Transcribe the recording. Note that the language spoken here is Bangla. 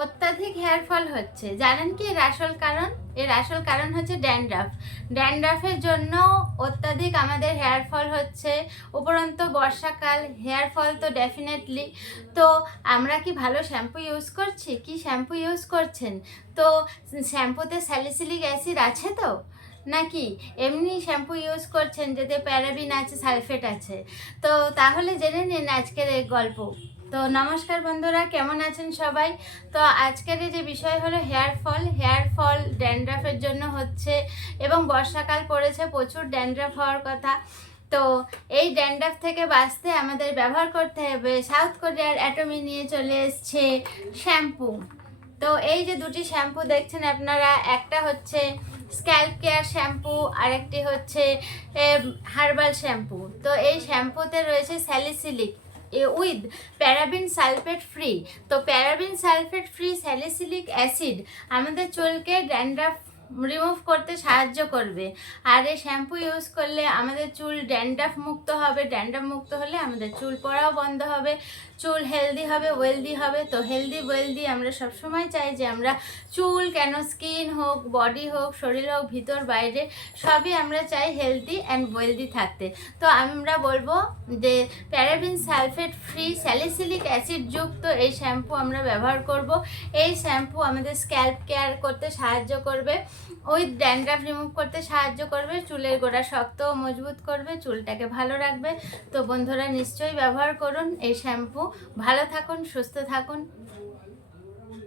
অত্যাধিক হেয়ার ফল হচ্ছে, জানেন কি এর আসল কারণ? এর আসল কারণ হচ্ছে ড্যান্ড্রাফ। ড্যান্ড্রাফের জন্য অত্যাধিক আমাদের হেয়ার ফল হচ্ছে। উপরন্তু বর্ষাকাল, হেয়ার ফল তো ডেফিনেটলি। তো আমরা কি ভালো শ্যাম্পু ইউজ করছি? কি শ্যাম্পু ইউজ করছেন? তো শ্যাম্পুতে স্যালিসিলিক অ্যাসিড আছে তো, নাকি এমনি শ্যাম্পু ইউজ করছেন যেতে প্যারাবিন আছে, সালফেট আছে? তো তাহলে জেনে নিন আজকের এই গল্প। তো নমস্কার বন্ধুরা, কেমন আছেন সবাই? তো আজকের যে বিষয় হলো হেয়ার ফল ড্যান্ড্রাফের জন্য হচ্ছে, এবং বর্ষাকাল পড়েছে, প্রচুর ড্যান্ড্রাফ হওয়ার কথা। তো এই ড্যান্ড্রাফ থেকে বাঁচতে আমাদের ব্যবহার করতে হবে, সাউথ কোরিয়ার অ্যাটমি নিয়ে চলে এসছে শ্যাম্পু। তো এই যে দুটি শ্যাম্পু দেখছেন আপনারা, একটা হচ্ছে স্ক্যাল্প কেয়ার শ্যাম্পু, আরেকটি হচ্ছে হার্বাল শ্যাম্পু। তো এই শ্যাম্পুতে রয়েছে salicylic with paraben sulphate free. তো paraben sulphate free salicylic acid আমাদের চুলকে ড্যান্ড্রাফ রিমুভ করতে সাহায্য করবে। আর এই শ্যাম্পু ইউজ করলে আমাদের চুল ড্যান্ড্রাফ মুক্ত হবে। ড্যান্ড্রাফ মুক্ত হলে আমাদের চুল পড়াও বন্ধ হবে, চুল হেলদি হবে, ওয়েলদি হবে। তো হেলদি ওয়েলদি আমরা সবসময় চাই যে আমরা চুল কেন, স্কিন হোক, বডি হোক, শরীর হোক, ভিতর বাইরে সবই আমরা চাই হেলদি অ্যান্ড ওয়েলদি থাকতে। তো আমরা বলবো যে paraben sulphate free salicylic acid যুক্ত এই শ্যাম্পু আমরা ব্যবহার করব। এই শ্যাম্পু আমাদের স্ক্যাল্প কেয়ার করতে সাহায্য করবে, উইথ ড্যান্ড্রাফ রিমুভ করতে সাহায্য করবে, চুলের গোড়া শক্ত ও মজবুত করবে, চুলটাকে ভালো রাখবে। তো বন্ধুরা নিশ্চয়ই ব্যবহার করুন এই শ্যাম্পু। ভালো থাকুন, সুস্থ থাকুন।